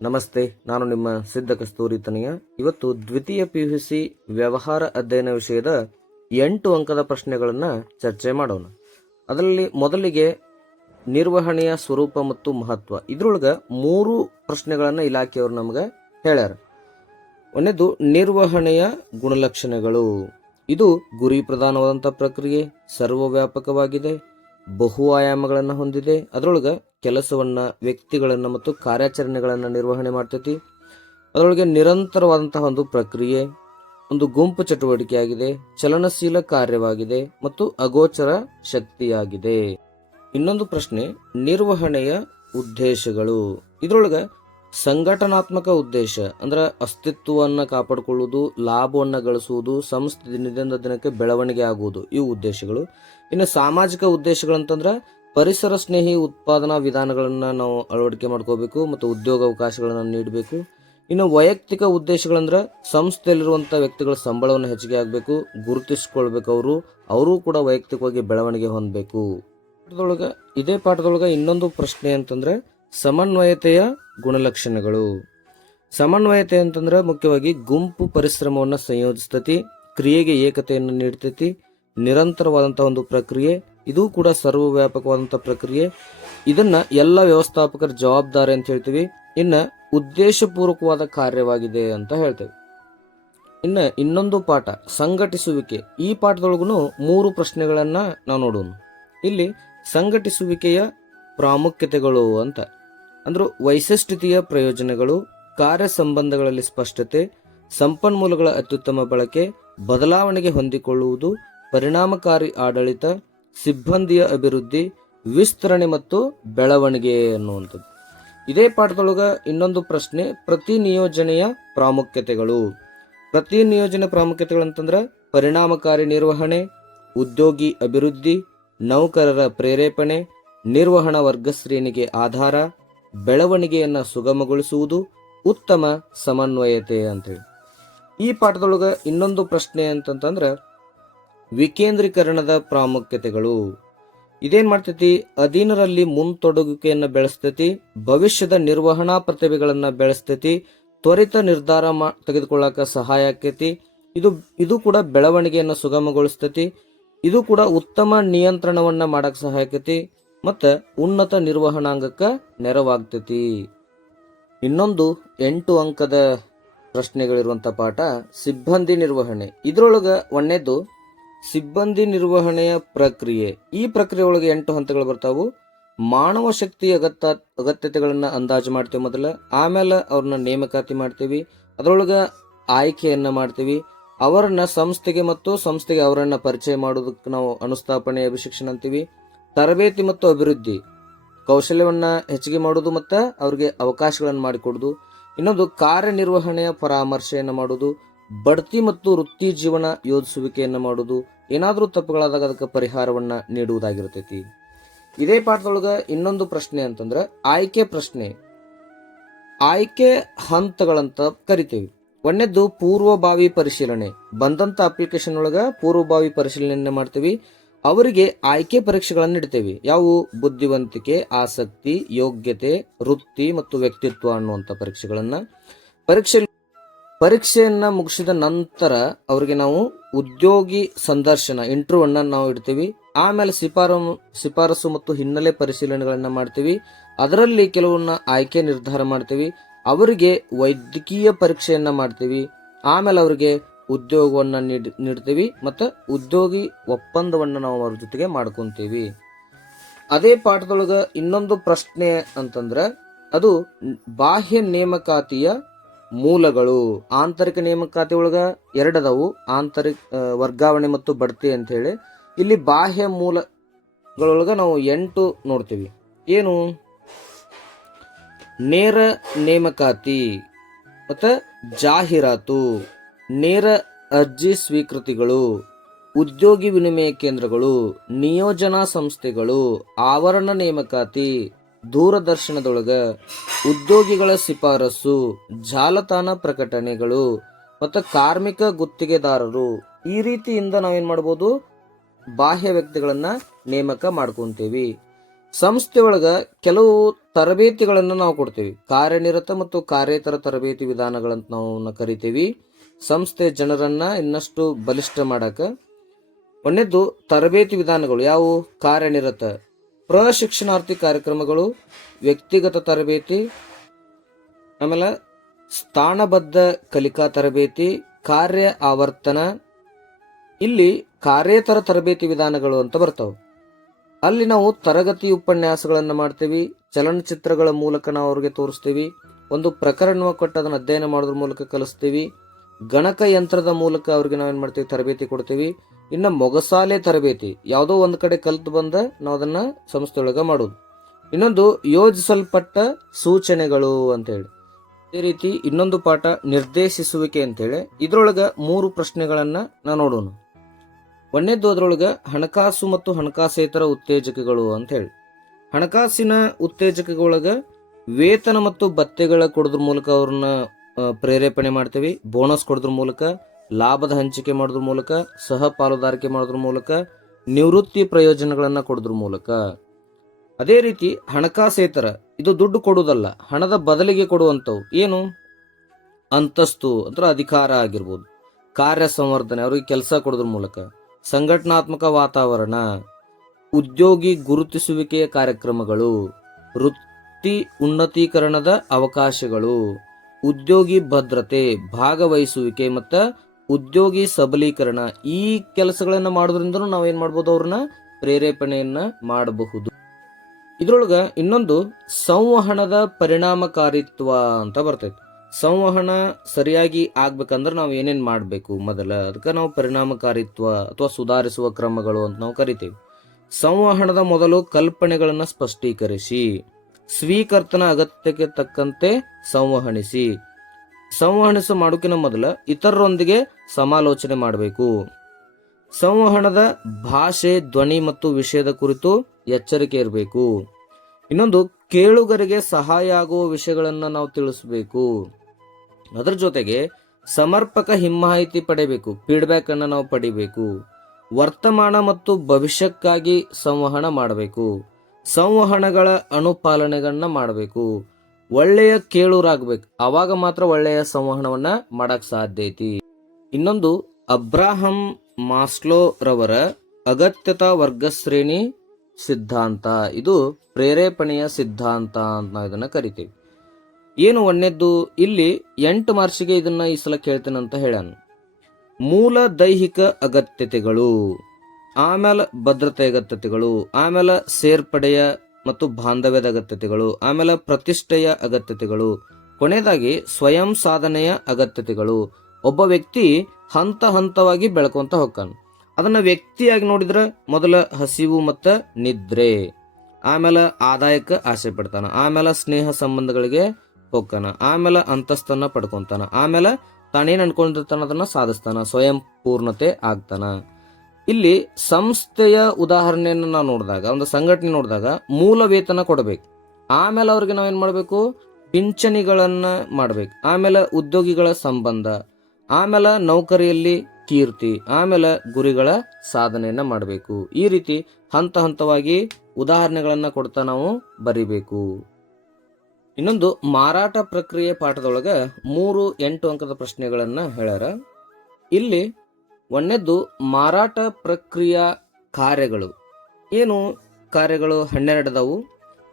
ನಮಸ್ತೆ, ನಾನು ನಿಮ್ಮ ಸಿದ್ಧ ಕಸ್ತೂರಿ ತನಯ. ಇವತ್ತು ದ್ವಿತೀಯ PUC ವ್ಯವಹಾರ ಅಧ್ಯಯನ ವಿಷಯದ 8 ಅಂಕದ ಪ್ರಶ್ನೆಗಳನ್ನು ಚರ್ಚೆ ಮಾಡೋಣ. ಅದರಲ್ಲಿ ಮೊದಲಿಗೆ ನಿರ್ವಹಣೆಯ ಸ್ವರೂಪ ಮತ್ತು ಮಹತ್ವ. ಇದ್ರೊಳಗೆ 3 ಪ್ರಶ್ನೆಗಳನ್ನು ಇಲಾಖೆಯವರು ನಮಗೆ ಹೇಳ್ಯಾರ. ಒಂದೇದು ನಿರ್ವಹಣೆಯ ಗುಣಲಕ್ಷಣಗಳು. ಇದು ಗುರಿ ಪ್ರಧಾನವಾದಂಥ ಪ್ರಕ್ರಿಯೆ, ಸರ್ವವ್ಯಾಪಕವಾಗಿದೆ, ಬಹು ಆಯಾಮಗಳನ್ನು ಹೊಂದಿದೆ. ಅದರೊಳಗೆ ಕೆಲಸವನ್ನು, ವ್ಯಕ್ತಿಗಳನ್ನು ಮತ್ತು ಕಾರ್ಯಾಚರಣೆಗಳನ್ನು ನಿರ್ವಹಣೆ ಮಾಡ್ತೈತಿ. ಅದರೊಳಗೆ ನಿರಂತರವಾದಂತಹ ಒಂದು ಪ್ರಕ್ರಿಯೆ, ಒಂದು ಗುಂಪು ಚಟುವಟಿಕೆಯಾಗಿದೆ, ಚಲನಶೀಲ ಕಾರ್ಯವಾಗಿದೆ ಮತ್ತು ಅಗೋಚರ ಶಕ್ತಿಯಾಗಿದೆ. ಇನ್ನೊಂದು ಪ್ರಶ್ನೆ, ನಿರ್ವಹಣೆಯ ಉದ್ದೇಶಗಳು. ಇದರೊಳಗೆ ಸಂಘಟನಾತ್ಮಕ ಉದ್ದೇಶ ಅಂದ್ರೆ ಅಸ್ತಿತ್ವವನ್ನು ಕಾಪಾಡಿಕೊಳ್ಳುವುದು, ಲಾಭವನ್ನು ಗಳಿಸುವುದು, ಸಂಸ್ಥೆ ದಿನದಿಂದ ದಿನಕ್ಕೆ ಬೆಳವಣಿಗೆ ಆಗುವುದು, ಇವು ಉದ್ದೇಶಗಳು. ಇನ್ನು ಸಾಮಾಜಿಕ ಉದ್ದೇಶಗಳಂತಂದ್ರೆ ಪರಿಸರ ಸ್ನೇಹಿ ಉತ್ಪಾದನಾ ವಿಧಾನಗಳನ್ನು ನಾವು ಅಳವಡಿಕೆ ಮಾಡ್ಕೋಬೇಕು ಮತ್ತು ಉದ್ಯೋಗ ಅವಕಾಶಗಳನ್ನು ನೀಡಬೇಕು. ಇನ್ನು ವೈಯಕ್ತಿಕ ಉದ್ದೇಶಗಳಂದ್ರೆ ಸಂಸ್ಥೆಯಲ್ಲಿರುವಂಥ ವ್ಯಕ್ತಿಗಳ ಸಂಬಳವನ್ನು ಹೆಚ್ಚಿಗೆ ಆಗಬೇಕು, ಗುರುತಿಸಿಕೊಳ್ಬೇಕು, ಅವರು ಕೂಡ ವೈಯಕ್ತಿಕವಾಗಿ ಬೆಳವಣಿಗೆ ಹೊಂದಬೇಕು. ಇದೇ ಪಾಠದೊಳಗೆ ಇನ್ನೊಂದು ಪ್ರಶ್ನೆ ಅಂತಂದ್ರೆ ಸಮನ್ವಯತೆಯ ಗುಣಲಕ್ಷಣಗಳು. ಸಮನ್ವಯತೆ ಅಂತಂದ್ರೆ ಮುಖ್ಯವಾಗಿ ಗುಂಪು ಪರಿಶ್ರಮವನ್ನು ಸಂಯೋಜಿಸ್ತತಿ, ಕ್ರಿಯೆಗೆ ಏಕತೆಯನ್ನು ನೀಡ್ತೈತಿ, ನಿರಂತರವಾದಂತಹ ಒಂದು ಪ್ರಕ್ರಿಯೆ, ಇದು ಕೂಡ ಸರ್ವವ್ಯಾಪಕವಾದಂಥ ಪ್ರಕ್ರಿಯೆ. ಇದನ್ನ ಎಲ್ಲ ವ್ಯವಸ್ಥಾಪಕರ ಜವಾಬ್ದಾರಿ ಅಂತ ಹೇಳ್ತೀವಿ. ಇನ್ನ ಉದ್ದೇಶಪೂರ್ವಕವಾದ ಕಾರ್ಯವಾಗಿದೆ ಅಂತ ಹೇಳ್ತೇವೆ. ಇನ್ನ ಇನ್ನೊಂದು ಪಾಠ ಸಂಘಟಿಸುವಿಕೆ. ಈ ಪಾಠದೊಳಗೂ 3 ಪ್ರಶ್ನೆಗಳನ್ನ ನಾವು ನೋಡೋಣ. ಇಲ್ಲಿ ಸಂಘಟಿಸುವಿಕೆಯ ಪ್ರಾಮುಖ್ಯತೆಗಳು ಅಂತ ಅಂದ್ರೆ ವೈಶಿಷ್ಟ್ಯತೆಯ ಪ್ರಯೋಜನಗಳು, ಕಾರ್ಯ ಸಂಬಂಧಗಳಲ್ಲಿ ಸ್ಪಷ್ಟತೆ, ಸಂಪನ್ಮೂಲಗಳ ಅತ್ಯುತ್ತಮ ಬಳಕೆ, ಬದಲಾವಣೆಗೆ ಹೊಂದಿಕೊಳ್ಳುವುದು, ಪರಿಣಾಮಕಾರಿ ಆಡಳಿತ, ಸಿಬ್ಬಂದಿಯ ಅಭಿವೃದ್ಧಿ, ವಿಸ್ತರಣೆ ಮತ್ತು ಬೆಳವಣಿಗೆ ಅನ್ನುವಂಥದ್ದು. ಇದೇ ಪಾಠದೊಳಗ ಇನ್ನೊಂದು ಪ್ರಶ್ನೆ ಪ್ರತಿ ನಿಯೋಜನೆಯ ಪ್ರಾಮುಖ್ಯತೆಗಳು. ಪ್ರತಿ ನಿಯೋಜನೆ ಪ್ರಾಮುಖ್ಯತೆಗಳಂತಂದ್ರೆ ಪರಿಣಾಮಕಾರಿ ನಿರ್ವಹಣೆ, ಉದ್ಯೋಗಿ ಅಭಿವೃದ್ಧಿ, ನೌಕರರ ಪ್ರೇರೇಪಣೆ, ನಿರ್ವಹಣಾ ವರ್ಗ ಶ್ರೇಣಿಗೆ ಆಧಾರ, ಬೆಳವಣಿಗೆಯನ್ನು ಸುಗಮಗೊಳಿಸುವುದು, ಉತ್ತಮ ಸಮನ್ವಯತೆ ಅಂತೇಳಿ. ಈ ಪಾಠದೊಳಗ ಇನ್ನೊಂದು ಪ್ರಶ್ನೆ ಅಂತಂತಂದ್ರೆ ವಿಕೇಂದ್ರೀಕರಣದ ಪ್ರಾಮುಖ್ಯತೆಗಳು. ಇದೇನ್ ಮಾಡ್ತೈತಿ, ಅಧೀನರಲ್ಲಿ ಮುಂತೊಡಗುವಿಕೆಯನ್ನು ಬೆಳೆಸ್ತೈತಿ, ಭವಿಷ್ಯದ ನಿರ್ವಹಣಾ ಪ್ರತಿಭೆಗಳನ್ನ ಬೆಳೆಸ್ತೈತಿ, ತ್ವರಿತ ನಿರ್ಧಾರ ತೆಗೆದುಕೊಳ್ಳಕ ಸಹಾಯ ಆಕೈತಿ. ಇದು ಕೂಡ ಬೆಳವಣಿಗೆಯನ್ನು ಸುಗಮಗೊಳಿಸ್ತೈತಿ. ಇದು ಕೂಡ ಉತ್ತಮ ನಿಯಂತ್ರಣವನ್ನ ಮಾಡಕ್ ಸಹಾಯ ಆಕೈತಿ ಮತ್ತು ಉನ್ನತ ನಿರ್ವಹಣಾಂಗಕ್ಕೆ ನೆರವಾಗ್ತೈತಿ. ಇನ್ನೊಂದು 8 ಅಂಕದ ಪ್ರಶ್ನೆಗಳಿರುವಂಥ ಪಾಠ ಸಿಬ್ಬಂದಿ ನಿರ್ವಹಣೆ. ಇದರೊಳಗೆ ಒಂದೇದು ಸಿಬ್ಬಂದಿ ನಿರ್ವಹಣೆಯ ಪ್ರಕ್ರಿಯೆ. ಈ ಪ್ರಕ್ರಿಯೆ ಒಳಗೆ 8 ಹಂತಗಳು ಬರ್ತಾವು. ಮಾನವ ಶಕ್ತಿ ಅಗತ್ಯತೆಗಳನ್ನ ಅಂದಾಜು ಮಾಡ್ತೇವೆ ಮೊದಲ, ಆಮೇಲೆ ಅವ್ರನ್ನ ನೇಮಕಾತಿ ಮಾಡ್ತೀವಿ, ಅದರೊಳಗೆ ಆಯ್ಕೆಯನ್ನ ಮಾಡ್ತೀವಿ, ಅವರನ್ನ ಸಂಸ್ಥೆಗೆ ಮತ್ತು ಸಂಸ್ಥೆಗೆ ಅವರನ್ನ ಪರಿಚಯ ಮಾಡೋದಕ್ಕೆ ನಾವು ಅನುಸ್ಥಾಪನೆ ಅಭಿಶಿಕ್ಷಣ ಅಂತೀವಿ. ತರಬೇತಿ ಮತ್ತು ಅಭಿವೃದ್ಧಿ, ಕೌಶಲ್ಯವನ್ನ ಹೆಚ್ಚಿಗೆ ಮಾಡೋದು ಮತ್ತು ಅವ್ರಿಗೆ ಅವಕಾಶಗಳನ್ನು ಮಾಡಿಕೊಡೋದು. ಇನ್ನೊಂದು ಕಾರ್ಯನಿರ್ವಹಣೆಯ ಪರಾಮರ್ಶೆಯನ್ನು ಮಾಡೋದು, ಬಡ್ತಿ ಮತ್ತು ವೃತ್ತಿ ಜೀವನ ಯೋಜಿಸುವಿಕೆಯನ್ನು ಮಾಡೋದು, ಏನಾದರೂ ತಪ್ಪುಗಳಾದಾಗ ಅದಕ್ಕೆ ಪರಿಹಾರವನ್ನ ನೀಡುವುದಾಗಿರ್ತೈತಿ. ಇದೇ ಪಾಠದೊಳಗ ಇನ್ನೊಂದು ಪ್ರಶ್ನೆ ಅಂತಂದ್ರೆ ಆಯ್ಕೆ ಪ್ರಶ್ನೆ. ಆಯ್ಕೆ ಹಂತಗಳಂತ ಕರಿತೇವೆ. ಒಂದೇದ್ದು ಪೂರ್ವಭಾವಿ ಪರಿಶೀಲನೆ. ಬಂದಂತ ಅಪ್ಲಿಕೇಶನ್ ಒಳಗ ಪೂರ್ವಭಾವಿ ಪರಿಶೀಲನೆ ಮಾಡ್ತೀವಿ, ಅವರಿಗೆ ಆಯ್ಕೆ ಪರೀಕ್ಷೆಗಳನ್ನು ಇಡ್ತೇವೆ. ಯಾವುವು? ಬುದ್ಧಿವಂತಿಕೆ, ಆಸಕ್ತಿ, ಯೋಗ್ಯತೆ, ವೃತ್ತಿ ಮತ್ತು ವ್ಯಕ್ತಿತ್ವ ಅನ್ನುವಂಥ ಪರೀಕ್ಷೆಯನ್ನ ಮುಗಿಸಿದ ನಂತರ ಅವರಿಗೆ ನಾವು ಉದ್ಯೋಗಿ ಸಂದರ್ಶನ ಇಂಟರ್ವ್ಯೂವನ್ನ ನಾವು ಇಡ್ತೀವಿ. ಆಮೇಲೆ ಶಿಫಾರಸು ಮತ್ತು ಹಿನ್ನೆಲೆ ಪರಿಶೀಲನೆಗಳನ್ನ ಮಾಡ್ತೀವಿ. ಅದರಲ್ಲಿ ಕೆಲವನ್ನ ಆಯ್ಕೆ ನಿರ್ಧಾರ ಮಾಡ್ತೀವಿ. ಅವರಿಗೆ ವೈದ್ಯಕೀಯ ಪರೀಕ್ಷೆಯನ್ನ ಮಾಡ್ತೀವಿ. ಆಮೇಲೆ ಅವರಿಗೆ ಉದ್ಯೋಗವನ್ನ ನೀಡ್ತೀವಿ ಮತ್ತು ಉದ್ಯೋಗಿ ಒಪ್ಪಂದವನ್ನ ನಾವು ಅವ್ರ ಜೊತೆಗೆ ಮಾಡ್ಕೊಂತೀವಿ. ಅದೇ ಪಾಠದೊಳಗ ಇನ್ನೊಂದು ಪ್ರಶ್ನೆ ಅಂತಂದ್ರೆ ಅದು ಬಾಹ್ಯ ನೇಮಕಾತಿಯ ಮೂಲಗಳು. ಆಂತರಿಕ ನೇಮಕಾತಿ ಒಳಗ 2 ಅದಾವು, ಆಂತರಿಕ ವರ್ಗಾವಣೆ ಮತ್ತು ಬಡ್ತಿ ಅಂತ ಹೇಳಿ. ಇಲ್ಲಿ ಬಾಹ್ಯ ಮೂಲಗಳೊಳಗ ನಾವು 8 ನೋಡ್ತೀವಿ. ಏನು? ನೇರ ನೇಮಕಾತಿ ಮತ್ತು ಜಾಹೀರಾತು, ನೇರ ಅರ್ಜಿ ಸ್ವೀಕೃತಿಗಳು, ಉದ್ಯೋಗಿ ವಿನಿಮಯ ಕೇಂದ್ರಗಳು, ನಿಯೋಜನಾ ಸಂಸ್ಥೆಗಳು, ಆವರಣ ನೇಮಕಾತಿ, ದೂರದರ್ಶನದೊಳಗ ಉದ್ಯೋಗಿಗಳ ಶಿಫಾರಸು, ಜಾಲತಾಣ ಪ್ರಕಟಣೆಗಳು ಮತ್ತು ಕಾರ್ಮಿಕ ಗುತ್ತಿಗೆದಾರರು. ಈ ರೀತಿಯಿಂದ ನಾವೇನ್ ಮಾಡ್ಬೋದು, ಬಾಹ್ಯ ವ್ಯಕ್ತಿಗಳನ್ನ ನೇಮಕ ಮಾಡ್ಕೊಂತೀವಿ. ಸಂಸ್ಥೆಯೊಳಗ ಕೆಲವು ತರಬೇತಿಗಳನ್ನು ನಾವು ಕೊಡ್ತೀವಿ. ಕಾರ್ಯನಿರತ ಮತ್ತು ಕಾರ್ಯೇತರ ತರಬೇತಿ ವಿಧಾನಗಳಂತ ನಾವು ಕರಿತೀವಿ. ಸಂಸ್ಥೆ ಜನರನ್ನ ಇನ್ನಷ್ಟು ಬಲಿಷ್ಠ ಮಾಡಕ ಒಂದೇದ್ದು ತರಬೇತಿ ವಿಧಾನಗಳು ಯಾವುವು? ಕಾರ್ಯನಿರತ ಪ್ರಶಿಕ್ಷಣಾರ್ಥಿ ಕಾರ್ಯಕ್ರಮಗಳು, ವ್ಯಕ್ತಿಗತ ತರಬೇತಿ, ಆಮೇಲೆ ಸ್ಥಾನಬದ್ಧ ಕಲಿಕಾ ತರಬೇತಿ, ಕಾರ್ಯ ಆವರ್ತನ. ಇಲ್ಲಿ ಕಾರ್ಯೇತರ ತರಬೇತಿ ವಿಧಾನಗಳು ಅಂತ ಬರ್ತಾವೆ. ಅಲ್ಲಿ ನಾವು ತರಗತಿ ಉಪನ್ಯಾಸಗಳನ್ನು ಮಾಡ್ತೀವಿ, ಚಲನಚಿತ್ರಗಳ ಮೂಲಕ ನಾವು ಅವ್ರಿಗೆ ತೋರಿಸ್ತೀವಿ, ಒಂದು ಪ್ರಕರಣ ಕೊಟ್ಟು ಅದನ್ನು ಅಧ್ಯಯನ ಮಾಡೋದ್ರ ಮೂಲಕ ಕಲಿಸ್ತೀವಿ, ಗಣಕ ಯಂತ್ರದ ಮೂಲಕ ಅವ್ರಿಗೆ ನಾವೇನು ಮಾಡ್ತೀವಿ? ತರಬೇತಿ ಕೊಡ್ತೀವಿ. ಇನ್ನು ಮೊಗಸಾಲೆ ತರಬೇತಿ, ಯಾವುದೋ ಒಂದು ಕಡೆ ಕಲ್ತು ಬಂದ ನಾವು ಅದನ್ನ ಸಂಸ್ಥೆಯೊಳಗ ಮಾಡೋದು. ಇನ್ನೊಂದು ಯೋಜಿಸಲ್ಪಟ್ಟ ಸೂಚನೆಗಳು ಅಂತೇಳಿ. ಅದೇ ರೀತಿ ಇನ್ನೊಂದು ಪಾಠ ನಿರ್ದೇಶಿಸುವಿಕೆ ಅಂತೇಳಿ. ಇದ್ರೊಳಗ 3 ಪ್ರಶ್ನೆಗಳನ್ನ ನಾವು ನೋಡೋಣ. ಒಂದೇದ್ದು ಅದರೊಳಗ ಹಣಕಾಸು ಮತ್ತು ಹಣಕಾಸೇತರ ಉತ್ತೇಜಕಗಳು ಅಂತ ಹೇಳಿ. ಹಣಕಾಸಿನ ಉತ್ತೇಜಕಗಳೊಳಗ ವೇತನ ಮತ್ತು ಭತ್ಯೆಗಳ ಕೊಡೋದ್ರ ಮೂಲಕ ಅವ್ರನ್ನ ಪ್ರೇರೇಪಣೆ ಮಾಡ್ತೀವಿ. ಬೋನಸ್ ಕೊಡೋದ್ರ ಮೂಲಕ, ಲಾಭದ ಹಂಚಿಕೆ ಮಾಡೋದ್ರ ಮೂಲಕ, ಸಹ ಪಾಲುದಾರಿಕೆ ಮಾಡೋದ್ರ ಮೂಲಕ, ನಿವೃತ್ತಿ ಪ್ರಯೋಜನಗಳನ್ನ ಕೊಡೋದ್ರ ಮೂಲಕ. ಅದೇ ರೀತಿ ಹಣಕಾಸೇತರ, ಇದು ದುಡ್ಡು ಕೊಡುವುದಲ್ಲ, ಹಣದ ಬದಲಿಗೆ ಕೊಡುವಂಥವು. ಏನು? ಅಂತಸ್ತು ಅಂದ್ರೆ ಅಧಿಕಾರ ಆಗಿರ್ಬೋದು, ಕಾರ್ಯ ಸಂವರ್ಧನೆ, ಅವ್ರಿಗೆ ಕೆಲಸ ಕೊಡೋದ್ರ ಮೂಲಕ, ಸಂಘಟನಾತ್ಮಕ ವಾತಾವರಣ, ಉದ್ಯೋಗಿ ಗುರುತಿಸುವಿಕೆಯ ಕಾರ್ಯಕ್ರಮಗಳು, ವೃತ್ತಿ ಉನ್ನತೀಕರಣದ ಅವಕಾಶಗಳು, ಉದ್ಯೋಗಿ ಭದ್ರತೆ, ಭಾಗವಹಿಸುವಿಕೆ ಮತ್ತು ಉದ್ಯೋಗಿ ಸಬಲೀಕರಣ. ಈ ಕೆಲಸಗಳನ್ನ ಮಾಡೋದ್ರಿಂದ ನಾವೇನ್ ಮಾಡ್ಬೋದು? ಅವ್ರನ್ನ ಪ್ರೇರೇಪಣೆಯನ್ನ ಮಾಡಬಹುದು. ಇದ್ರೊಳಗ ಇನ್ನೊಂದು ಸಂವಹನದ ಪರಿಣಾಮಕಾರಿತ್ವ ಅಂತ ಬರ್ತೈತಿ. ಸಂವಹನ ಸರಿಯಾಗಿ ಆಗ್ಬೇಕಂದ್ರೆ ನಾವು ಏನೇನ್ ಮಾಡಬೇಕು ಮೊದಲ, ಅದಕ್ಕೆ ನಾವು ಪರಿಣಾಮಕಾರಿತ್ವ ಅಥವಾ ಸುಧಾರಿಸುವ ಕ್ರಮಗಳು ಅಂತ ನಾವು ಕರಿತೀವಿ. ಸಂವಹನದ ಮೊದಲು ಕಲ್ಪನೆಗಳನ್ನ ಸ್ಪಷ್ಟೀಕರಿಸಿ, ಸ್ವೀಕರ್ತನ ಅಗತ್ಯಕ್ಕೆ ತಕ್ಕಂತೆ ಸಂವಹನಿಸಿ. ಸಂವಹನಿಸ ಮಾಡೋಕಿನ ಮೊದಲ ಇತರರೊಂದಿಗೆ ಸಮಾಲೋಚನೆ ಮಾಡಬೇಕು. ಸಂವಹನದ ಭಾಷೆ, ಧ್ವನಿ ಮತ್ತು ವಿಷಯದ ಕುರಿತು ಎಚ್ಚರಿಕೆ ಇರಬೇಕು. ಇನ್ನೊಂದು ಕೇಳುಗರಿಗೆ ಸಹಾಯ ಆಗುವ ವಿಷಯಗಳನ್ನ ನಾವು ತಿಳಿಸಬೇಕು. ಅದರ ಜೊತೆಗೆ ಸಮರ್ಪಕ ಹಿಮ್ಮಾಹಿತಿ ಪಡೆಯಬೇಕು, ಫೀಡ್ಬ್ಯಾಕ್ ಅನ್ನ ನಾವು ಪಡಿಬೇಕು. ವರ್ತಮಾನ ಮತ್ತು ಭವಿಷ್ಯಕ್ಕಾಗಿ ಸಂವಹನ ಮಾಡಬೇಕು. ಸಂವಹನಗಳ ಅನುಪಾಲನೆಗಳನ್ನ ಮಾಡಬೇಕು. ಒಳ್ಳೆಯ ಕೇಳುರಾಗಬೇಕು, ಅವಾಗ ಮಾತ್ರ ಒಳ್ಳೆಯ ಸಂವಹನವನ್ನ ಮಾಡಕ್ ಸಾಧ್ಯ ಐತಿ. ಇನ್ನೊಂದು ಅಬ್ರಾಹಂ ಮಾಸ್ಲೋ ರವರ ಅಗತ್ಯತಾ ವರ್ಗ ಶ್ರೇಣಿ ಸಿದ್ಧಾಂತ. ಇದು ಪ್ರೇರೇಪಣೆಯ ಸಿದ್ಧಾಂತ ಅಂತ ನಾವು ಇದನ್ನ ಕರಿತೀವಿ. ಏನು ಒಂದನೇದ್ದು, ಇಲ್ಲಿ 8 ಮಾರ್ಕ್ಸಿಗೆ ಇದನ್ನ ಈ ಸಲ ಕೇಳ್ತೇನೆ ಅಂತ ಹೇಳ್ಯಾನ. ಮೂಲ ದೈಹಿಕ ಅಗತ್ಯತೆಗಳು, ಆಮೇಲೆ ಭದ್ರತೆ ಅಗತ್ಯತೆಗಳು, ಆಮೇಲೆ ಸೇರ್ಪಡೆಯ ಮತ್ತು ಬಾಂಧವ್ಯದ ಅಗತ್ಯತೆಗಳು, ಆಮೇಲೆ ಪ್ರತಿಷ್ಠೆಯ ಅಗತ್ಯತೆಗಳು, ಕೊನೆಯದಾಗಿ ಸ್ವಯಂ ಸಾಧನೆಯ ಅಗತ್ಯತೆಗಳು. ಒಬ್ಬ ವ್ಯಕ್ತಿ ಹಂತ ಹಂತವಾಗಿ ಬೆಳ್ಕೊಂತ ಹೋಗ್ತಾನ. ಅದನ್ನ ವ್ಯಕ್ತಿಯಾಗಿ ನೋಡಿದ್ರೆ ಮೊದಲ ಹಸಿವು ಮತ್ತು ನಿದ್ರೆ, ಆಮೇಲೆ ಆದಾಯಕ್ಕೆ ಆಸೆ ಪಡ್ತಾನ, ಆಮೇಲೆ ಸ್ನೇಹ ಸಂಬಂಧಗಳಿಗೆ ಹೋಗ್ತಾನ, ಆಮೇಲೆ ಅಂತಸ್ತನ್ನ ಪಡ್ಕೊಂತಾನ, ಆಮೇಲೆ ತಾನೇನ್ ಅನ್ಕೊಂಡಿರ್ತಾನ ಅದನ್ನ ಸಾಧಿಸ್ತಾನ, ಸ್ವಯಂ ಪೂರ್ಣತೆ ಆಗ್ತಾನ. ಇಲ್ಲಿ ಸಂಸ್ಥೆಯ ಉದಾಹರಣೆಯನ್ನು ನಾವು ನೋಡಿದಾಗ, ಒಂದು ಸಂಘಟನೆ ನೋಡಿದಾಗ ಮೂಲ ವೇತನ ಕೊಡಬೇಕು, ಆಮೇಲೆ ಅವ್ರಿಗೆ ನಾವೇನ್ ಮಾಡಬೇಕು? ಪಿಂಚಣಿಗಳನ್ನ ಮಾಡ್ಬೇಕು, ಆಮೇಲೆ ಉದ್ಯೋಗಿಗಳ ಸಂಬಂಧ, ಆಮೇಲೆ ನೌಕರಿಯಲ್ಲಿ ಕೀರ್ತಿ, ಆಮೇಲೆ ಗುರಿಗಳ ಸಾಧನೆಯನ್ನ ಮಾಡಬೇಕು. ಈ ರೀತಿ ಹಂತ ಹಂತವಾಗಿ ಉದಾಹರಣೆಗಳನ್ನ ಕೊಡ್ತಾ ನಾವು ಬರಿಬೇಕು. ಇನ್ನೊಂದು ಮಾರಾಟ ಪ್ರಕ್ರಿಯೆ ಪಾಠದೊಳಗ 3 8 ಅಂಕದ ಪ್ರಶ್ನೆಗಳನ್ನ ಹೇಳ್ಯಾರ. ಇಲ್ಲಿ ಒಂದನೇದ್ದು ಮಾರಾಟ ಪ್ರಕ್ರಿಯಾ ಕಾರ್ಯಗಳು. ಏನು ಕಾರ್ಯಗಳು? 12 ಅದಾವು.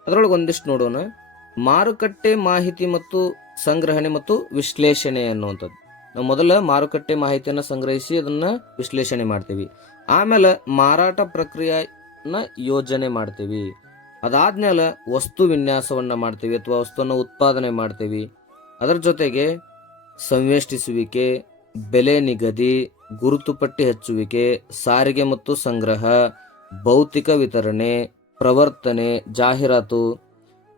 ಅದರೊಳಗೆ ಒಂದಿಷ್ಟು ನೋಡೋಣ. ಮಾರುಕಟ್ಟೆ ಮಾಹಿತಿ ಮತ್ತು ಸಂಗ್ರಹಣೆ ಮತ್ತು ವಿಶ್ಲೇಷಣೆ ಅನ್ನುವಂಥದ್ದು. ನಾವು ಮೊದಲ ಮಾರುಕಟ್ಟೆ ಮಾಹಿತಿಯನ್ನು ಸಂಗ್ರಹಿಸಿ ಅದನ್ನ ವಿಶ್ಲೇಷಣೆ ಮಾಡ್ತೀವಿ. ಆಮೇಲೆ ಮಾರಾಟ ಪ್ರಕ್ರಿಯೆನ ಯೋಜನೆ ಮಾಡ್ತೀವಿ. ಅದಾದ್ಮೇಲೆ ವಸ್ತು ವಿನ್ಯಾಸವನ್ನ ಮಾಡ್ತೀವಿ ಅಥವಾ ವಸ್ತುವನ್ನು ಉತ್ಪಾದನೆ ಮಾಡ್ತೀವಿ. ಅದರ ಜೊತೆಗೆ ಸಂವೇಷ್ಟಿಸುವಿಕೆ, ಬೆಲೆ ನಿಗದಿ, ಗುರುತುಪಟ್ಟಿ ಹಚ್ಚುವಿಕೆ, ಸಾರಿಗೆ ಮತ್ತು ಸಂಗ್ರಹ, ಭೌತಿಕ ವಿತರಣೆ, ಪ್ರವರ್ತನೆ, ಜಾಹೀರಾತು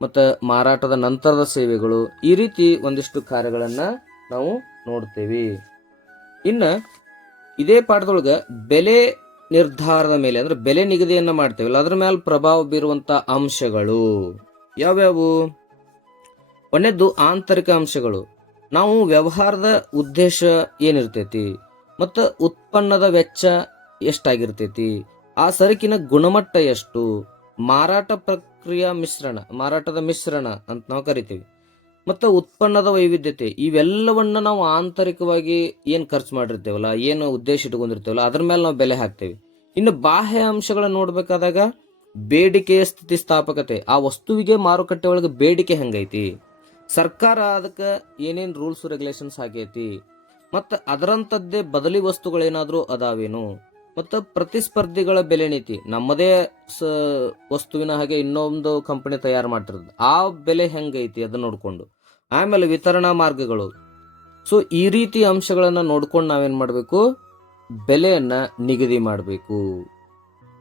ಮತ್ತು ಮಾರಾಟದ ನಂತರದ ಸೇವೆಗಳು. ಈ ರೀತಿ ಒಂದಿಷ್ಟು ಕಾರ್ಯಗಳನ್ನ ನಾವು ನೋಡ್ತೇವೆ. ಇನ್ನ ಇದೇ ಪಾಠದೊಳಗ ಬೆಲೆ ನಿರ್ಧಾರದ ಮೇಲೆ ಅಂದ್ರೆ ಬೆಲೆ ನಿಗದಿಯನ್ನ ಮಾಡ್ತೇವಲ್ಲ, ಅದ್ರ ಮೇಲೆ ಪ್ರಭಾವ ಬೀರುವಂತ ಅಂಶಗಳು ಯಾವ್ಯಾವು? ಒಂದನೇದ್ದು ಆಂತರಿಕ ಅಂಶಗಳು. ನಾವು ವ್ಯವಹಾರದ ಉದ್ದೇಶ ಏನಿರ್ತೈತಿ ಮತ್ತು ಉತ್ಪನ್ನದ ವೆಚ್ಚ ಎಷ್ಟಾಗಿರ್ತೈತಿ, ಆ ಸರಕಿನ ಗುಣಮಟ್ಟ ಎಷ್ಟು, ಮಾರಾಟ ಪ್ರಕ್ರಿಯೆ ಮಾರಾಟದ ಮಿಶ್ರಣ ಅಂತ ನಾವು ಕರಿತೀವಿ. ಮತ್ತು ಉತ್ಪನ್ನದ ವೈವಿಧ್ಯತೆ, ಇವೆಲ್ಲವನ್ನ ನಾವು ಆಂತರಿಕವಾಗಿ ಏನು ಖರ್ಚು ಮಾಡಿರ್ತೇವಲ್ಲ, ಏನು ಉದ್ದೇಶ ಇಟ್ಕೊಂಡಿರ್ತೇವಲ್ಲ, ಅದ್ರ ಮೇಲೆ ನಾವು ಬೆಲೆ ಹಾಕ್ತೇವೆ. ಇನ್ನು ಬಾಹ್ಯ ಅಂಶಗಳನ್ನ ನೋಡ್ಬೇಕಾದಾಗ ಬೇಡಿಕೆಯ ಸ್ಥಿತಿಸ್ಥಾಪಕತೆ, ಆ ವಸ್ತುವಿಗೆ ಮಾರುಕಟ್ಟೆ ಒಳಗೆ ಬೇಡಿಕೆ ಹೆಂಗೈತಿ, ಸರ್ಕಾರ ಅದಕ್ಕೆ ಏನೇನು ರೂಲ್ಸ್ ರೆಗ್ಯುಲೇಷನ್ಸ್ ಹಾಕೈತಿ, ಮತ್ತು ಅದರಂಥದ್ದೇ ಬದಲಿ ವಸ್ತುಗಳೇನಾದರೂ ಅದಾವೇನು, ಮತ್ತು ಪ್ರತಿಸ್ಪರ್ಧಿಗಳ ಬೆಲೆ ನೀತಿ, ನಮ್ಮದೇ ವಸ್ತುವಿನ ಹಾಗೆ ಇನ್ನೊಂದು ಕಂಪನಿ ತಯಾರು ಮಾಡ್ತಿರೋದು, ಆ ಬೆಲೆ ಹೆಂಗೈತಿ ಅದನ್ನ ನೋಡಿಕೊಂಡು. ಆಮೇಲೆ ವಿತರಣಾ ಮಾರ್ಗಗಳು. ಸೊ ಈ ರೀತಿ ಅಂಶಗಳನ್ನು ನೋಡ್ಕೊಂಡು ನಾವೇನು ಮಾಡಬೇಕು, ಬೆಲೆಯನ್ನ ನಿಗದಿ ಮಾಡಬೇಕು.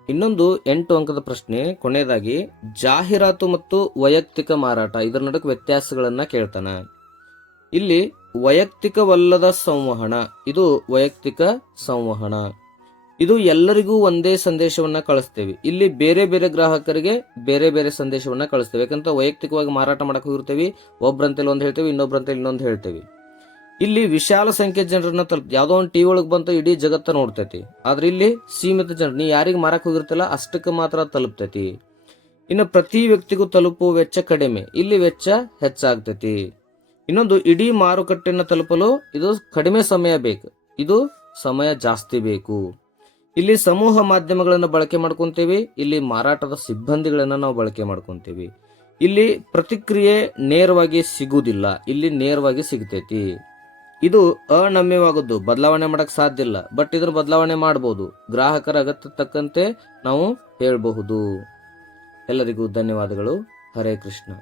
ಇನ್ನೊಂದು 8 ಅಂಕದ ಪ್ರಶ್ನೆ ಕೊನೆಯದಾಗಿ, ಜಾಹೀರಾತು ಮತ್ತು ವೈಯಕ್ತಿಕ ಮಾರಾಟ, ಇದರ ನಡುವೆ ವ್ಯತ್ಯಾಸಗಳನ್ನ ಕೇಳ್ತಾನ. ಇಲ್ಲಿ ವೈಯಕ್ತಿಕವಲ್ಲದ ಸಂವಹನ, ಇದು ವೈಯಕ್ತಿಕ ಸಂವಹನ, ಇದು ಎಲ್ಲರಿಗೂ ಒಂದೇ ಸಂದೇಶವನ್ನ ಕಳಿಸ್ತೇವೆ. ಇಲ್ಲಿ ಬೇರೆ ಬೇರೆ ಗ್ರಾಹಕರಿಗೆ ಬೇರೆ ಬೇರೆ ಸಂದೇಶವನ್ನ ಕಳಿಸ್ತೇವೆ. ಯಾಕಂತ ವೈಯಕ್ತಿಕವಾಗಿ ಮಾರಾಟ ಮಾಡಕ್ ಹೋಗಿರ್ತೇವೆ, ಒಬ್ರಂತೇಳಿ ಒಂದು ಹೇಳ್ತೇವೆ, ಇನ್ನೊಬ್ರಂತೇಳಿ ಇನ್ನೊಂದು ಹೇಳ್ತೇವೆ. ಇಲ್ಲಿ ವಿಶಾಲ ಸಂಖ್ಯೆ ಜನರನ್ನ ಯಾವ್ದೋ ಒಂದು ಟಿವಿ ಒಳಗೆ ಬಂತ ಇಡೀ ಜಗತ್ತ ನೋಡ್ತೈತಿ. ಆದ್ರೆ ಇಲ್ಲಿ ಸೀಮಿತ ಜನರು, ನೀ ಯಾರಿಗೆ ಮಾರಕ್ ಹೋಗಿರ್ತಲ್ಲ ಅಷ್ಟಕ್ಕೆ ಮಾತ್ರ ತಲುಪ್ತೈತಿ. ಇನ್ನು ಪ್ರತಿ ವ್ಯಕ್ತಿಗೂ ತಲುಪುವ ವೆಚ್ಚ ಕಡಿಮೆ, ಇಲ್ಲಿ ವೆಚ್ಚ ಹೆಚ್ಚಾಗ್ತೈತಿ. ಇನ್ನೊಂದು, ಇಡೀ ಮಾರುಕಟ್ಟೆಯನ್ನು ತಲುಪಲು ಇದು ಕಡಿಮೆ ಸಮಯ ಬೇಕು, ಇದು ಸಮಯ ಜಾಸ್ತಿ ಬೇಕು. ಇಲ್ಲಿ ಸಮೂಹ ಮಾಧ್ಯಮಗಳನ್ನು ಬಳಕೆ ಮಾಡ್ಕೊಂತೀವಿ, ಇಲ್ಲಿ ಮಾರಾಟದ ಸಿಬ್ಬಂದಿಗಳನ್ನ ನಾವು ಬಳಕೆ ಮಾಡ್ಕೊಂತೀವಿ. ಇಲ್ಲಿ ಪ್ರತಿಕ್ರಿಯೆ ನೇರವಾಗಿ ಸಿಗುವುದಿಲ್ಲ, ಇಲ್ಲಿ ನೇರವಾಗಿ ಸಿಗ್ತೈತಿ. ಇದು ಅನಮ್ಯವಾಗದ್ದು, ಬದಲಾವಣೆ ಮಾಡಕ್ ಸಾಧ್ಯ ಇಲ್ಲ, ಬಟ್ ಇದ್ರ ಬದಲಾವಣೆ ಮಾಡಬಹುದು, ಗ್ರಾಹಕರ ಅಗತ್ಯ ತಕ್ಕಂತೆ ನಾವು ಹೇಳಬಹುದು. ಎಲ್ಲರಿಗೂ ಧನ್ಯವಾದಗಳು. ಹರೇ ಕೃಷ್ಣ.